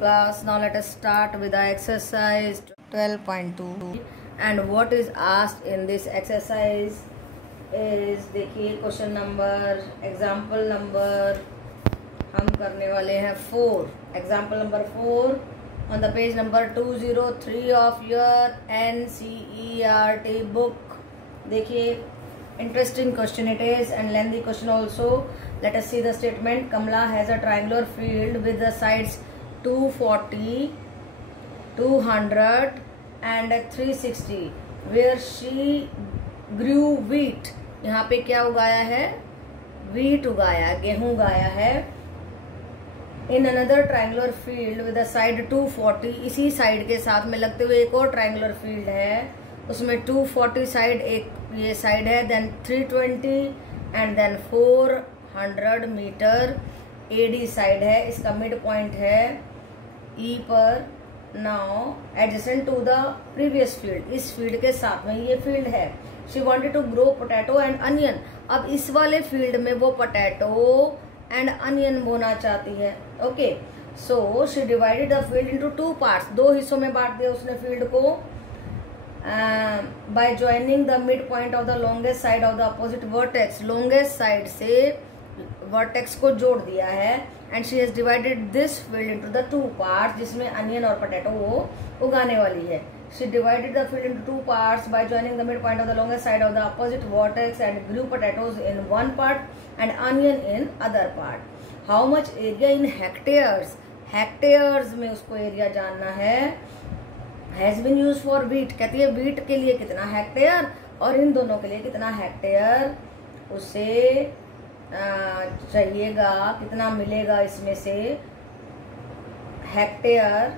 class. Now let us start with the exercise 12.2 and what is asked in this exercise is, देखिए question number example number हम करने वाले हैं 4. Example number 4 on the page number 203 of your NCERT book. देखिए interesting question it is and lengthy question also. Let us see the statement. Kamala has a triangular field with the sides 240, 200 and 360 where she grew wheat. यहाँ पे क्या उगाया है? wheat उगाया, गेहूं उगाया है. In another triangular field with the side 240, इसी साइड के साथ में लगते हुए एक और triangular field है, उसमें 240 साइड एक ये साइड है, then 320 and then 400 metre AD side है. इसका मिड पॉइंट है E पर. Now adjacent to the previous field, इस फील्ड के साथ में ये फील्ड है. She wanted to grow potato and onion. अब इस वाले फील्ड में वो पोटैटो एंड अनियन बोना चाहती है. Okay, so she divided the field into 2 parts. 2 हिस्सों में बांट दिया उसने फील्ड को. By joining the mid point of the longest side of the opposite vertex. Longest side से वर्टेक्स को जोड़ दिया है. And she has divided this field into the 2 parts जिसमें अनियन और पोटैटो वो उगाने वाली है. She divided the field into 2 parts bye joining the mid point of the longest side of the opposite vertex and grew potatoes in one part and onion in other part. How much area in hectares. Hectares में उसको area जानना है. Has been use for wheat, कहती है wheat के लिए कितना hectare और इन दोनों के लिए कितना हेक्टेयर उसे चाहिएगा, कितना मिलेगा इसमें से. Hectare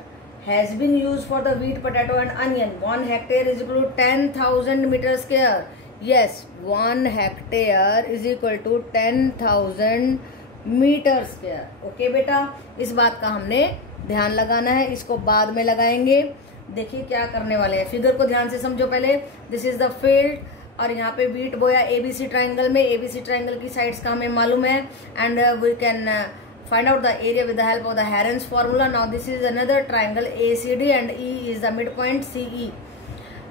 has been use for the wheat potato and onion. 1 hectare is equal to 10,000 metre square. Yes, 1 hectare is equal to 10,000 metre square. Okay बेटा, इस बात का हमने ध्यान लगाना है, इसको बाद में लगाएंगे. देखिए क्या करने वाले हैं, फिगर को ध्यान से समझो पहले. दिस इज द फील्ड और यहाँ पे बीट बोया एबीसी ट्राइंगल में. एबीसी ट्राइंगल की साइड्स का हमें मालूम है and we can find out the area with the help of the Heron's formula. Now this is another triangle ACD and E is the mid point. CE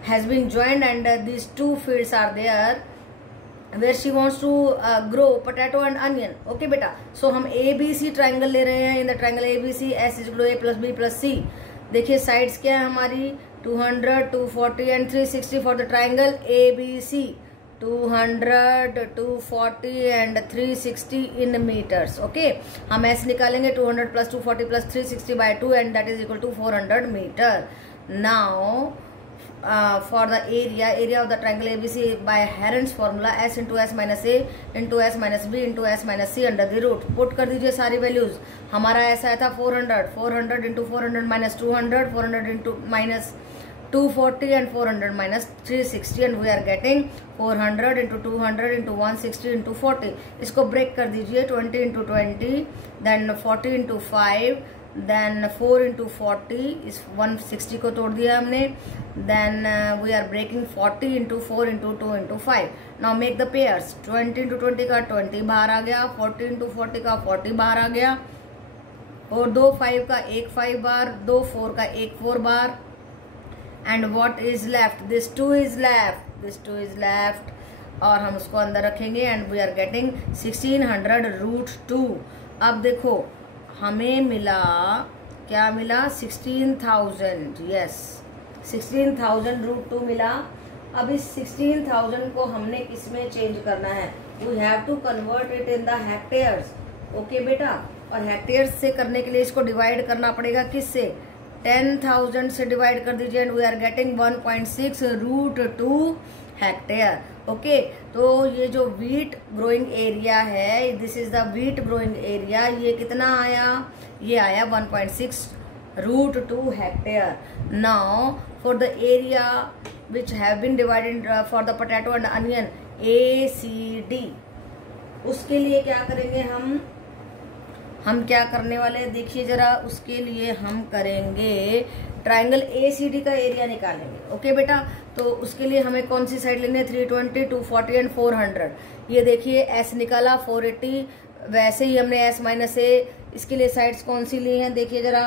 has been joined and these 2 fields are there where she wants to grow potato and onion. Okay beta, so हम ABC triangle ले रहे हैं. In the triangle ABC S is equal to A plus B plus C. देखिए sides क्या है हमारी 200, 240 and 360 for the triangle ABC. 200, 240 and 360 in metres. Okay, हम ऐसे निकालेंगे 200 plus 240 plus 360 by 2 and that is equal to 400 metre. Now for the area of the triangle ABC by Heron's formula S into S minus A into S minus B into S minus C under the root. Put कर दीजिए सारी values. हमारा ऐसा आया था 400 into 400 minus 200, 400 into minus 240 and 400 minus 360 and we are getting 400 into 200 into 160 into 40. इसको break कर दीजिए. 20 into 20 then 40 into 5 then 4 into 40 इस 160 को तोड़ दिया हमने. then we are breaking 40 into 4 into 2 into 5. now make the pairs. 20 into 20 का 20 बाहर आ गया, 40 into 40 का 40 बाहर आ गया और 2 5 का 1 5 बार, 2 4 का 1 4 बार. and what is left? this 2 is left और हम उसको अंदर रखेंगे and we are getting 1600 root 2. अब देखो हमें मिला, क्या मिला? 16,000. यस, 16,000 रूट 2 मिला. अब इस 16,000 को हमने किसमें चेंज करना है? We have to convert it in the hectares. Okay बेटा, और हेक्टेयर्स से करने के लिए इसको डिवाइड करना पड़ेगा किससे? 10,000 से डिवाइड कर दीजिए and we are getting 1.6 root 2 hectare. Okay, तो ये जो व्हीट ग्रोइंग एरिया है, this is the wheat growing area. ये कितना आया? ये आया 1.6 root 2 hectare. Now for the area which have been divided for the potato and onion ACD, उसके लिए क्या करेंगे हम क्या करने वाले हैं देखिए जरा. उसके लिए हम करेंगे ट्राइंगल ACD का एरिया निकालेंगे. ओके बेटा, तो उसके लिए हमें कौन सी साइड लेनी है? 320, 240 एंड 400. ये देखिए S निकाला 480. वैसे ही हमने S माइनस A, इसके लिए साइड्स कौन सी ली हैं देखिए जरा.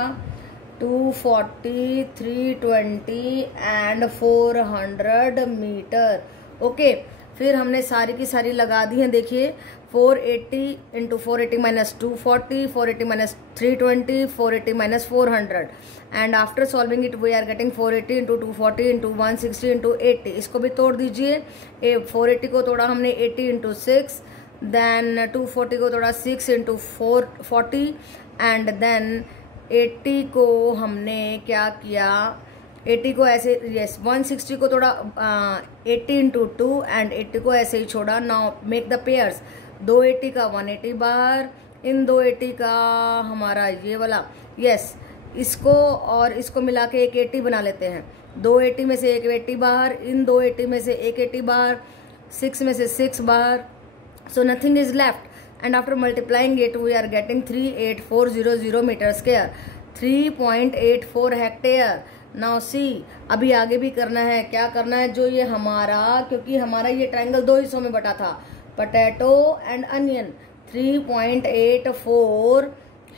240, 320 एंड 400 मीटर। ओके, फिर हमने सारी की सारी लगा दी हैं। देखिए 480 into 480 minus 240, 480 minus 320, 480 minus 400 and after solving it we are getting 480 into 240 into 160 into 80। इसको भी तोड़ दीजिए। 480 को तोड़ा हमने 80 इंटू 6, देन 240 को तोड़ा 6 इंटू 440 एंड देन 80 को हमने क्या किया, 80 को ऐसे, यस 160 को थोड़ा 80 इंटू 2 एंड 80 को ऐसे ही छोड़ा। Now make the pairs. 280 का 180 बाहर, इन 280 का हमारा ये वाला, यस इसको और इसको मिला के एक 80 बना लेते हैं। 280 में से एक 80 बाहर, इन 280 में से एक 80 बाहर, 6 में से 6 बाहर, so nothing is left and after multiplying it we are getting 38400 meter square, 3.84 hectare. Now see, अभी आगे भी करना है। क्या करना है, जो ये हमारा, क्योंकि हमारा ये ट्रायंगल दो हिस्सों में बटा था, पोटैटो एंड अनियन, 3.84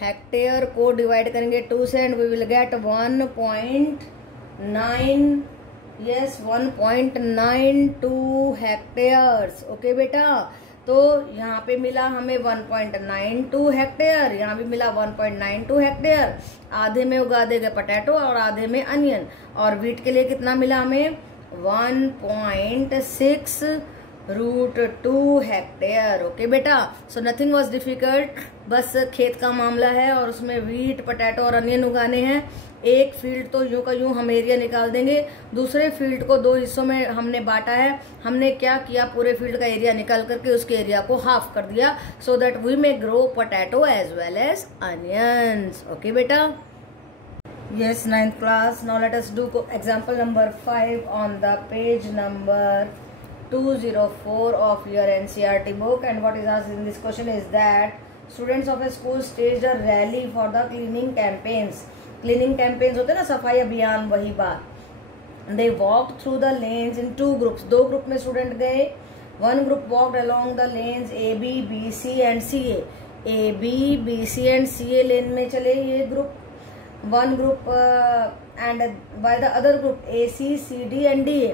हेक्टेयर को डिवाइड करेंगे 2 से and we will get 1.9, yes 1.92 hectares. Okay बेटा, तो यहाँ पे मिला हमें 1.92 हेक्टेयर, यहाँ भी मिला 1.92 हेक्टेयर। आधे में उगा देंगे पोटैटो और आधे में अनियन। और वीट के लिए कितना मिला हमें, 1.6√2 हेक्टेयर। ओके बेटा, सो नथिंग वाज डिफिकल्ट, बस खेत का मामला है और उसमें वीट, पोटैटो और अनियन उगाने हैं। एक फील्ड तो यूं का यूं हम एरिया निकाल देंगे, दूसरे फील्ड को दो हिस्सों में हमने बांटा है। हमने क्या किया, पूरे फील्ड का एरिया निकाल करके उसके एरिया को हाफ कर दिया, so that we may grow potato as well as onions. Okay बेटा, yes 9th class. Now let us do example number 5 on the page number 204 of your NCERT book, and what is asked in this question is that students of a school staged a rally for the cleaning campaigns. Cleaning campaigns होते हैं ना, सफाई अभियान, वही बात। They walked through the lanes in 2 groups. 2 group में student गए। One group walked along the lanes AB, BC and CA. AB, BC and CA लेन में चले ये group. One group and by the other group AC, CD and DA.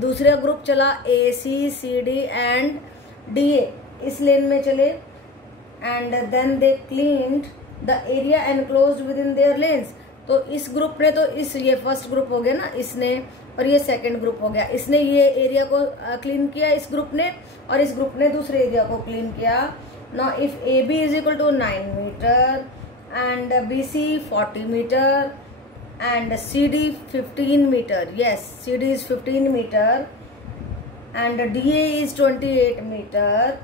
दूसरा group चला AC, CD and DA, इस लेन में चले। And then they cleaned the area enclosed within their lanes. तो इस ग्रुप ने तो ये फर्स्ट ग्रुप हो गया ना, इसने, और ये सेकंड ग्रुप हो गया, इसने ये एरिया को क्लीन किया इस ग्रुप ने, और इस ग्रुप ने दूसरे एरिया को क्लीन किया। Now if AB is equal to 9 metre and BC 40 metre and CD 15 meter, yes CD is 15 meter and DA is 28 meter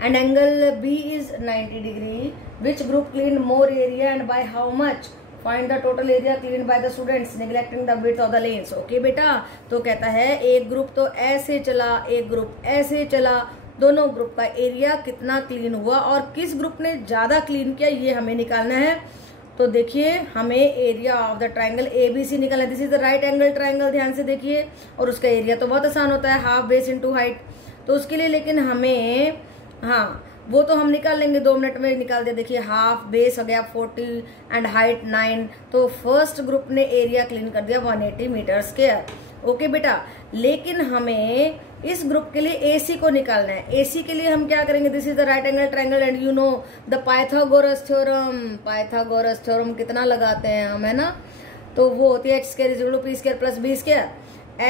and angle B is 90 degree. Which group cleaned more area and by how much? Find the total area cleaned by the students neglecting the width of the lanes. Okay बेटा, तो कहता है एक group तो ऐसे चला, एक group ऐसे चला, दोनों ग्रुप का एरिया कितना क्लीन हुआ और किस ग्रुप ने ज्यादा क्लीन किया ये हमें निकालना है। तो देखिए, हमें area of the triangle ABC निकालना है। This is the right angle triangle, ध्यान से देखिए, और उसका एरिया तो बहुत आसान होता है, हाफ बेस इनटू हाइट। तो उसके लिए लेकिन हमें, हाँ वो तो हम निकाल लेंगे, 2 मिनट में निकाल दे। देखिए हाफ बेस हो गया 40 एंड हाइट 9, तो फर्स्ट ग्रुप ने एरिया क्लीन कर दिया 180 मीटर स्क्वायर। ओके बेटा, लेकिन हमें इस ग्रुप के लिए AC को निकालना है। AC के लिए हम क्या करेंगे, this is the right angle triangle and you know the Pythagoras theorem. Pythagoras theorem कितना लगाते हैं हम, है ना, तो वो होती है h² is equal to p² plus b²।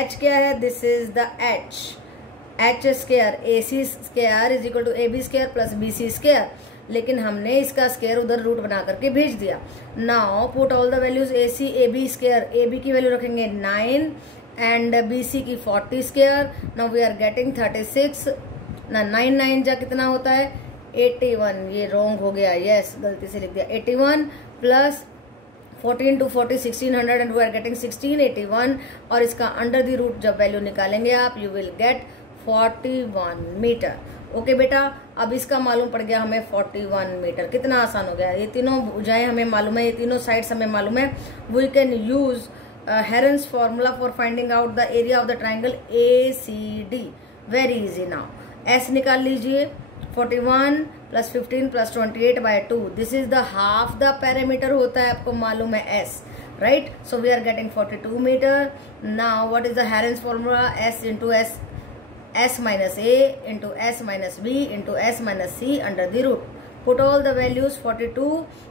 h क्या है, this is the h² AC² is equal to AB² plus BC²। लेकिन हमने इसका स्क्वायर उधर रूट बना करके भेज दिया। Now put all the values AC AB²। AB की वैल्यू रखेंगे 9 एंड BC की 40 square. Now we are getting 36 ना, 9 9 जा कितना होता है 81, ये रॉन्ग हो गया, यस गलती से लिख दिया। 81 plus 14 to 40 1600 and we are getting 1681, और इसका अंडर द रूट जब वैल्यू निकालेंगे आप, you will get 41 metre. Okay बेटा, अब इसका मालूम पड़ गया हमें 41 मीटर, कितना आसान हो गया। ये तीनों भुजाएं हमें मालूम है, ये तीनों साइड्स हमें मालूम है। We can use Heron's formula for finding out the area of the triangle ACD. Very easy now. S निकाल लीजिए 41 plus 15 plus 28/2. This is the half the parameter होता है, आपको मालूम है S, right? So we are getting 42 meter. Now what is the Heron's formula? S into S minus A into S minus B into S minus C under the root. Put all the values. 42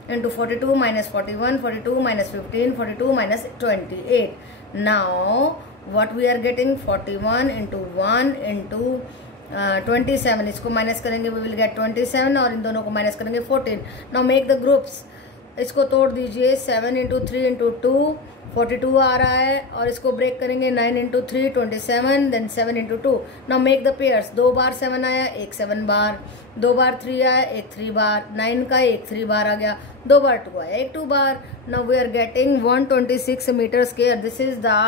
into 42 minus 41, 42 minus 15, 42 minus 28. Now what we are getting? 41 into 1 into 27. इसको minus करेंगे we will get 27 और इन दोनों को minus करेंगे 14. Now make the groups. इसको तोड़ दीजिए. 7 into 3 into 2 42 आ रहा है और इसको ब्रेक करेंगे. 9 into 3 27, then 7 into 2. Now make the pairs. 2 बार 7 आया, एक 7 बार. 2 बार 3 आया, एक 3 बार. 9 का एक 3 बार आ गया. 2 बार 2 आया, एक 2 बार. Now we are getting 126 meter square. This is the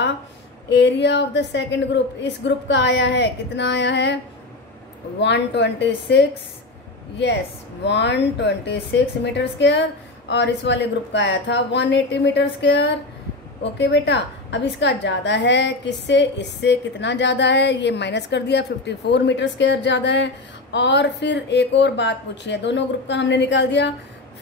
area of the second group. इस ग्रुप का आया है, कितना आया है? 126. Yes, 126 metre square. और इस वाले ग्रुप का आया था 180 मीटर स्क्वायर. ओके बेटा, अब इसका ज्यादा है किससे? इससे. कितना ज्यादा है? ये माइनस कर दिया, 54 मीटर स्क्वायर ज्यादा है. और फिर एक और बात पूछी है, दोनों ग्रुप का हमने निकाल दिया.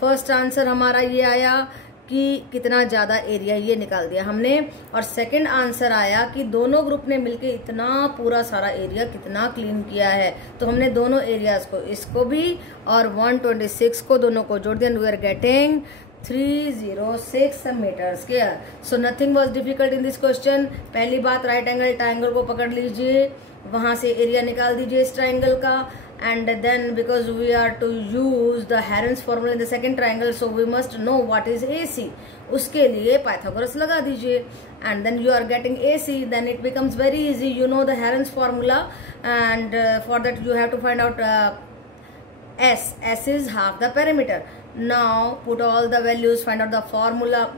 फर्स्ट आंसर हमारा ये आया कि कितना ज्यादा एरिया, ये निकाल दिया हमने. और सेकंड आंसर आया कि दोनों ग्रुप ने मिलके इतना पूरा सारा एरिया कितना क्लीन किया है. तो हमने दोनों एरियाज को, इसको भी और 126 को, दोनों को जोड़ दिया. We are getting 306 metre square. So nothing was difficult in this question. पहली बात, राइट एंगल ट्राइंगल को पकड़ लीजिए, वहां से एरिया निकाल दीजिए इस ट्राइंगल का. And then because we are to use the Heron's formula in the second triangle, so we must know what is AC. उसके लिए Pythagoras लगा दीजिए. And then you are getting AC, then it becomes very easy. You know the Heron's formula, and for that you have to find out S. S is half the perimeter. Now put all the values, find out the formula,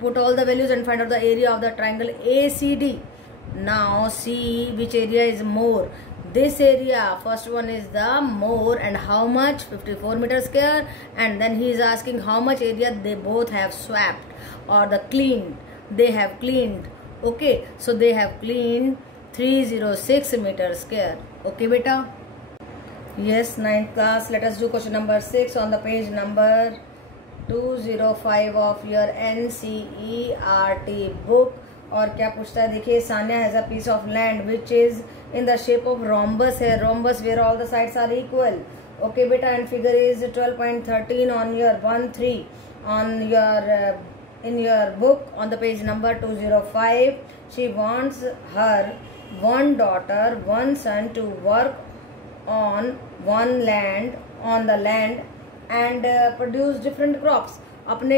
put all the values and find out the area of the triangle ACD. Now see which area is more. This area, first one is the more, and how much? 54 meter square. And then he is asking how much area they both have swapped or the cleaned. They have cleaned. Okay, so they have cleaned 306 meter square. Okay beta? Yes, 9th class. Let us do question number 6 on the page number 205 of your NCERT book. और क्या पूछता है देखिए. Sanya has a piece of land which is in the shape of rhombus है. Rhombus where all the sides are equal. Okay बेटा, and figure is 12.13 on your 1-3 on your in your book on the page number 205. She wants her one daughter, one son to work on the land and produce different crops. अपने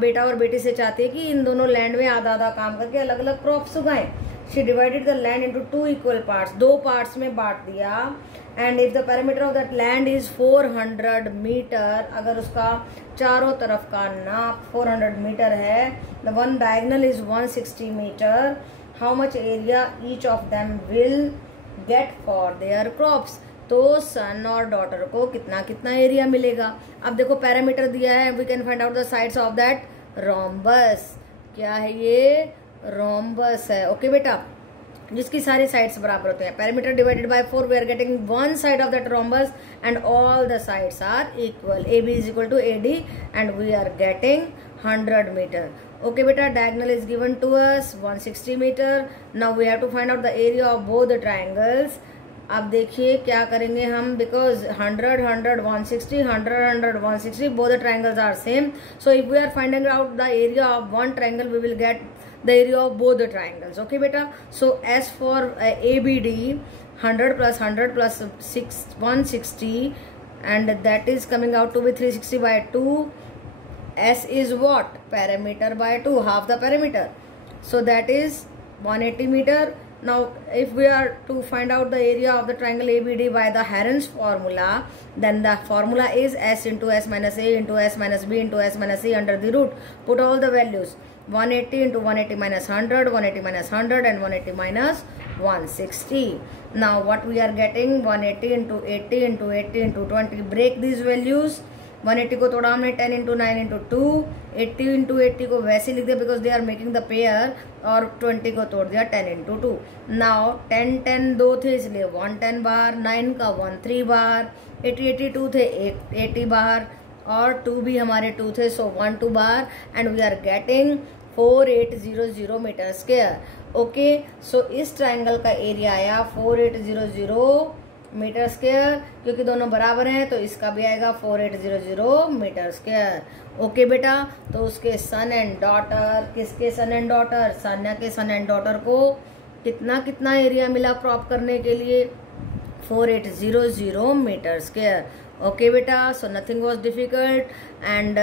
बेटा और बेटी से चाहते हैं कि इन दोनों लैंड में आधा आधा काम करके अलग अलग क्रॉप्स उगाएं. She divided the land into 2 equal parts. 2 parts में बांट दिया. And if the parameter of that land is 400 metre, अगर उसका चारों तरफ का नाप 400 मीटर है, the one diagonal is 160 metre, how much area each of them will get for their crops. तो सन और डॉटर को कितना कितना एरिया मिलेगा. अब देखो पैरामीटर दिया है, we can find out the sides of that rhombus. क्या है ये? रोम्बस है. ओके बेटा, जिसकी सारी साइड्स बराबर होते हैं. Perimeter divided by 4, we are getting one side of that rhombus and all the sides are equal. AB is equal to AD and we are getting 100 metre. Okay बेटा, diagonal is given to us 160 metre. Now we have to find out the area of both the triangles. अब देखिए क्या करेंगे हम, because 100 100 160 100 100 160 both the triangles are same. So if we are finding out the area of one triangle, we will get the area of both the triangles. Okay beta, so as for ABD, 100 plus 100 plus 160 and that is coming out to be 360/2. S is what? Perimeter by 2, half the perimeter, so that is 180 meter. Now if we are to find out the area of the triangle ABD by the Heron's formula, then the formula is S into S minus A into S minus B into S minus C under the root. Put all the values. 180 into 180 minus 100, 180 minus 100 and 180 minus 160. Now what we are getting? 180 into 80 into 80 into 20. Break these values. 180 को तोड़ा हमने 10 into 9 into 2, 80 into 80 को वैसे लिख दिया because they are making the pair, और 20 को तोड़ दिया 10 इंटू 2। नाउ 10 10 2 थे इसलिए 110 बार, 9 का 1 3 बार, 80 82 थे 80 बार, और 2 भी हमारे 2 थे सो 1 2 बार, and we are getting 4800 metre square. Okay, so इस ट्राइंगल का एरिया आया 4800 मीटर स्क्वायर, क्योंकि दोनों बराबर हैं तो इसका भी आएगा 4800 मीटर स्क्वायर। ओके बेटा, तो उसके सन एंड डॉटर, किसके सन एंड डॉटर, सान्या के सन एंड डॉटर को कितना कितना एरिया मिला क्रॉप करने के लिए, 4800 मीटर स्क्वायर। ओके बेटा, so nothing was difficult, and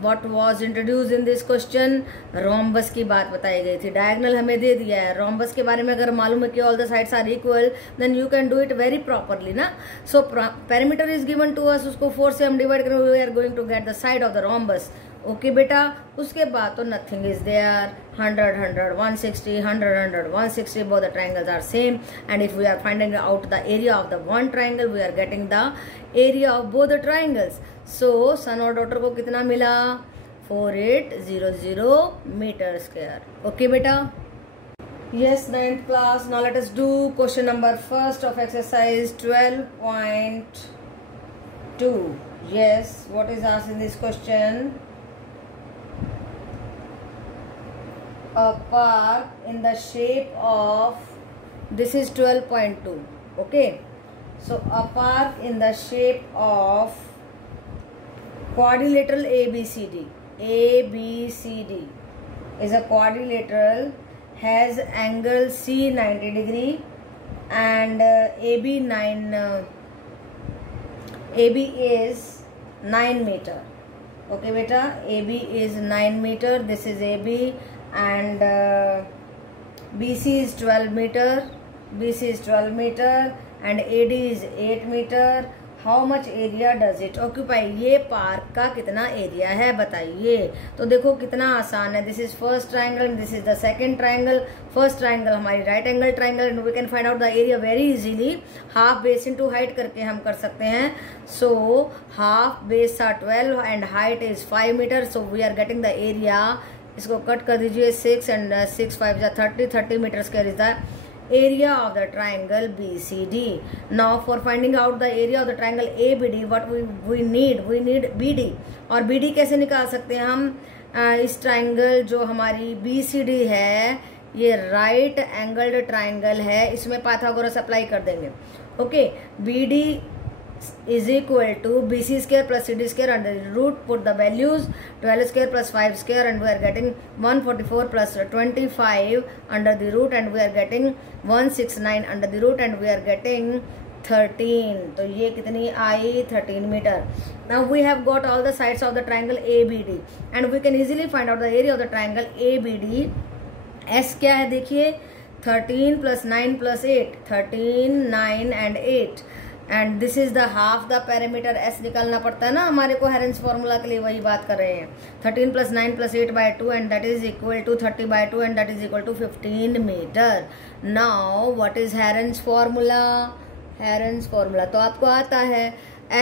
what was introduced in this question, rhombus की बात बताई गई थी। डायगोनल हमें दे दिया है, रोम्बस के बारे में अगर मालूम है कि all the sides are equal, then you can do it very properly ना। So perimeter is given to us, उसको 4 से हम डिवाइड करें, we are going to get the side of the rhombus. Okay बेटा, उसके बाद तो nothing is there, 100 100 160 100 100 160 both the triangles are same, and if we are finding out the area of the one triangle, we are getting the area of both the triangles. So son और daughter को कितना मिला, 4800 metre square. Okay बेटा, yes 9th class, now let us do question number first of exercise 12.2. yes, what is asked in this question? A park in the shape of, this is 12.2. okay, so a park in the shape of quadrilateral ABCD is a quadrilateral, has angle C 90 degree and AB is 9 meter. okay beta, AB is 9 meter, this is AB, and BC is 12 meter, and AD is 8 meter. How much area does it occupy? ये park का कितना area है बताइए। तो देखो कितना आसान है, this is first triangle, this is the second triangle. First triangle हमारी right angle triangle, and we can find out the area very easily, half base into height करके हम कर सकते हैं। सो हाफ बेस था 12 and height is 5 metre, so we are getting the area, इसको cut कर दीजिए 6 and 6 5 30 metre square is the area of the triangle BCD. Now for finding out the area of the triangle ABD, what we need BD, और BD कैसे निकाल सकते हैं हम, इस ट्राइंगल जो हमारी BCD है, ये राइट एंगल्ड ट्राइंगल है, इसमें पाइथागोरस अप्लाई कर देंगे। Okay, BD is equal to BC square plus CD square under the root, put the values 12 square plus 5 square, and we are getting 144 plus 25 under the root, and we are getting 169 under the root, and we are getting 13. तो ये कितनी आई, 13 metre. Now we have got all the sides of the triangle ABD, and we can easily find out the area of the triangle ABD. S क्या है देखिए, 13 plus 9 plus 8, 13 9 and 8, and this is the half the parameter. S निकालना पड़ता है ना हमारे को, हेरेंस formula के लिए वही बात कर रहे हैं। 13 plus 9 plus 8 by 2, and that is equal to 30 by 2, and that is equal to 15 metre. Now what is Heron's formula, Heron's formula तो आपको आता है,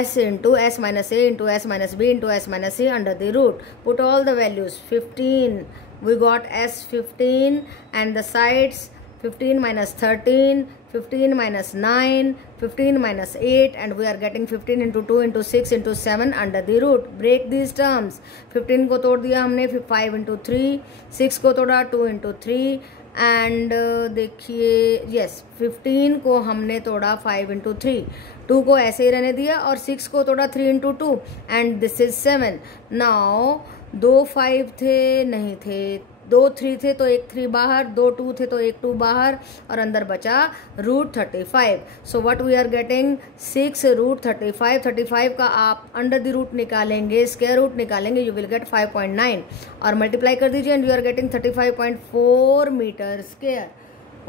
s into s minus a into s minus b into s minus c under the root, put all the values. 15 we got s 15, and the sides 15 minus 13, 15 minus 9, 15 minus 8, and we are getting 15 into 2 into 6 into 7 under the root. Break these terms. 15 को तोड़ दिया हमने, 5 into 3, 6 को तोड़ा 2 into 3, and देखिए yes 15 को हमने तोड़ा 5 into 3, 2 को ऐसे ही रहने दिया, और 6 को तोड़ा 3 into 2, and this is 7। Now 2 5 थे नहीं थे, 2 3 थे तो 1 3 बाहर, 2 2 थे तो 1 2 बाहर, और अंदर बचा root 35। So what we are getting 6 root 35। 35 का आप अंडर द रूट निकालेंगे, स्क्वायर रूट निकालेंगे, यू विल गेट 5.9, और मल्टीप्लाई कर दीजिए and you are getting 35.4 metre square.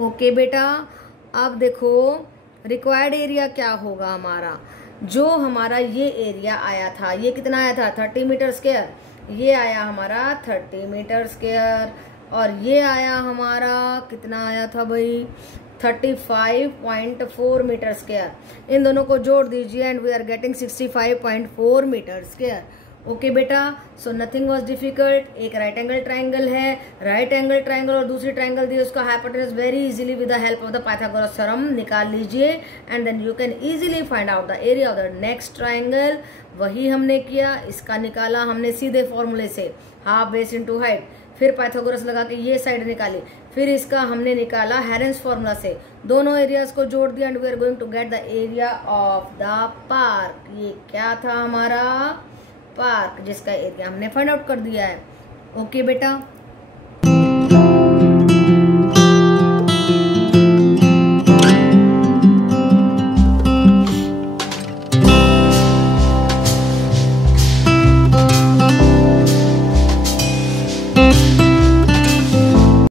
Okay बेटा, अब देखो रिक्वायर्ड एरिया क्या होगा हमारा, जो हमारा ये एरिया आया था, ये कितना आया था 30 मीटर स्क्वायर, ये आया हमारा 30 मीटर स्क्वायर, और ये आया हमारा कितना आया था भाई 35.4 मीटर स्क्वायर। इन दोनों को जोड़ दीजिए and we are getting 65.4 metre square. Okay बेटा, सो नथिंग वाज डिफिकल्ट। एक राइट एंगल ट्राइंगल है, राइट एंगल ट्राइंगल और दूसरी ट्राइंगल दी उसका hypotenuse very easily with the help of the Pythagoras theorem निकाल लीजिए and then you can easily find out the area of the next triangle. वही हमने किया, इसका निकाला हमने सीधे फॉर्मूले से, हाफ बेस इनटू हाइट, फिर पाइथागोरस लगा के ये साइड निकाली, फिर इसका हमने निकाला हेरेंस फॉर्मूला से, दोनों एरियाज को जोड़ दिया and we are going to get the area of the park. ये क्या था हमारा पार्क, जिसका एरिया हमने फाइंड आउट कर दिया है। ओके बेटा।